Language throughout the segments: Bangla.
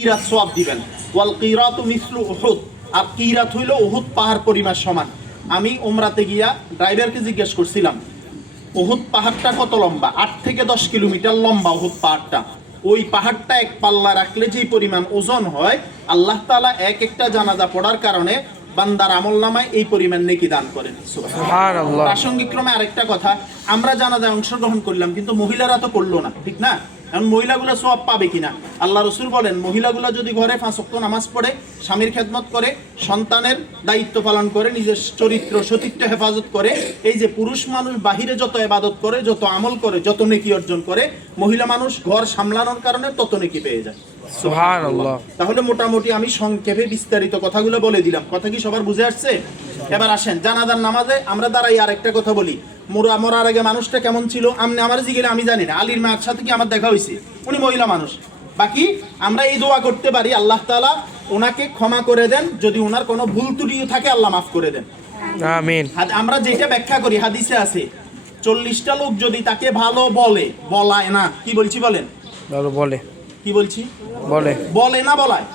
কিরাত সওয়াব দিবেন। ওয়াল কিরাতু মিসলু উহুদ। আর কিরাত হইল উহুদ পাহাড় পরিমাণ সমান। আমি উমরাতে গিয়া ড্রাইভারকে জিজ্ঞেস করছিলাম উহুদ পাহাড়টা কত লম্বা? আট থেকে দশ কিলোমিটার লম্বা উহুদ পাহাড়টা। ওই পাহাড়টা এক পাল্লা রাখলে যেই পরিমাণ ওজন হয় আল্লাহ তাআলা এক একটা জানাজা পড়ার কারণে বান্দার আমল নামায় এই পরিমাণ নেকি দান করেন। প্রাসঙ্গিক ক্রমে আরেকটা কথা আমরা জানাজায় অংশগ্রহণ করলাম কিন্তু মহিলারা তো করল না ঠিক না? এখন মহিলাগুলো সব পাবে কিনা। আল্লাহ রসুল বলেন মহিলাগুলো যদি ঘরে ওয়াক্ত নামাজ পড়ে স্বামীর খেদমত করে সন্তানের দায়িত্ব পালন করে নিজের চরিত্র সতীত্ব হেফাজত করে এই যে পুরুষ মানুষ বাহিরে যত এবাদত করে যত আমল করে যত নেকি অর্জন করে মহিলা মানুষ ঘর সামলানোর কারণে তত নেকি পেয়ে যায়। তাহলে মোটামুটি আমি সংক্ষেপে বিস্তারিত কথাগুলো বলে দিলাম। কথা কি সবার বুঝে আসছে? এবার আসেন জানাজার নামাজে আমরা দাঁড়াই আর একটা কথা বলি। মোরা মরার আগে মানুষটা কেমন ছিল? আমনে আমার জিগেলে আমি জানি না। আলীর মায়ের সাথে কি আমার দেখা হয়েছে উনি মহিলা মানুষ। বাকি আমরা এই দোয়া করতে পারি আল্লাহ তাআলা ওনাকে ক্ষমা করে দেন। যদি ওনার কোনো ভুল ত্রুটি থাকে আল্লাহ মাফ করে দেন। আমিন। আমরা যেটা ব্যাখ্যা করি হাদিসে আছে চল্লিশটা লোক যদি তাকে ভালো বলে বলায় না কি বলছি বলেন? ভালো বলে। কি বলছি? বলে। বলে না বলায়।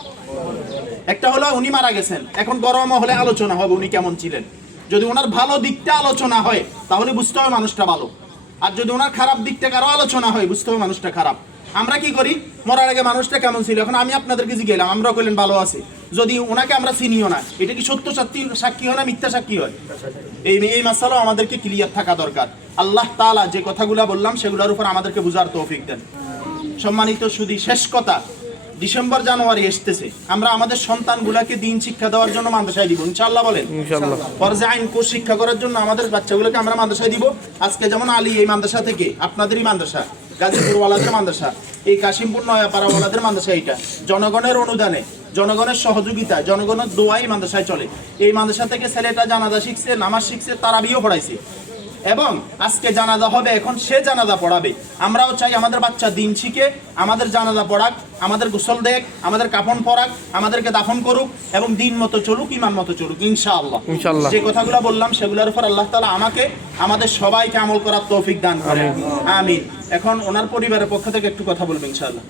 একটা হলো উনি মারা গেছেন। এখন গরম হলে আলোচনা হবে উনি কেমন ছিলেন। যদি ওনার ভালো দিকটা আলোচনা হয়, তাহলে বুঝতে হবে মানুষটা ভালো। আর যদি ওনার খারাপ দিকটা কারও আলোচনা হয়, বুঝতে হবে মানুষটা খারাপ। আমরা কি করি? মরার আগে মানুষটা কেমন ছিল? এখন আমি আপনাদেরকে জিজ্ঞেলাম আমরা কইলেন ভালো আছে। যদি ওনাকে আমরা চিনিও না, এটা কি সত্য সাক্ষী সাক্ষী হয় না মিথ্যা সাক্ষী হয়? এই এই মাসালাও আমাদেরকে ক্লিয়ার থাকা দরকার। আল্লাহ তাআলা যে কথাগুলো বললাম, সেগুলোর উপর আমাদেরকে বুঝার তৌফিক দেন। সম্মানিত সুদী শেষ কথা ডিসেম্বর জানুয়ারি আসতেছে আমরা আমাদের সন্তানগুলোকে দিন শিক্ষা দেওয়ার জন্য মাদ্রাসায় দিব ইনশাআল্লাহ বলেন। ইনশাআল্লাহ। ফরজে আইন কোর্স শিক্ষা করার জন্য আমাদের বাচ্চাগুলোকে আমরা মাদ্রাসায় দিব। আজকে যেমন আলী এই মাদ্রাসা থেকে আপনাদেরই মাদ্রাসা গাজীপুর ওয়ালাদের মাদ্রাসা এই কাশিমপুর নয়াপাড়া ওয়ালাদের মাদ্রাসা এইটা। জনগণের অনুদানে জনগণের সহযোগিতা জনগণের দোয়াই মাদ্রাসায় চলে। এই মাদ্রাসা থেকে ছেলেটা জানাজা শিখছে নামাজ শিখছে তারাবিও পড়াইছে। এবং আজকে জানাজা হবে এখন সে জানাজা পড়াবে। আমরাও চাই আমাদের বাচ্চা দিন শিখে আমাদের জানাজা পড়াক আমাদের গোসল দেখ আমাদের কাফন পরাক আমাদেরকে দাফন করুক এবং দিন মতো চলুক ইমান মতো চলুক ইনশাআল্লাহ। ইনশাআল্লাহ। যে কথাগুলো বললাম সেগুলোর উপর আল্লাহ তালা আমাকে আমাদের সবাইকে আমল করার তৌফিক দান করেন আমিন। এখন ওনার পরিবারের পক্ষ থেকে একটু কথা বলবেন ইনশাআল্লাহ।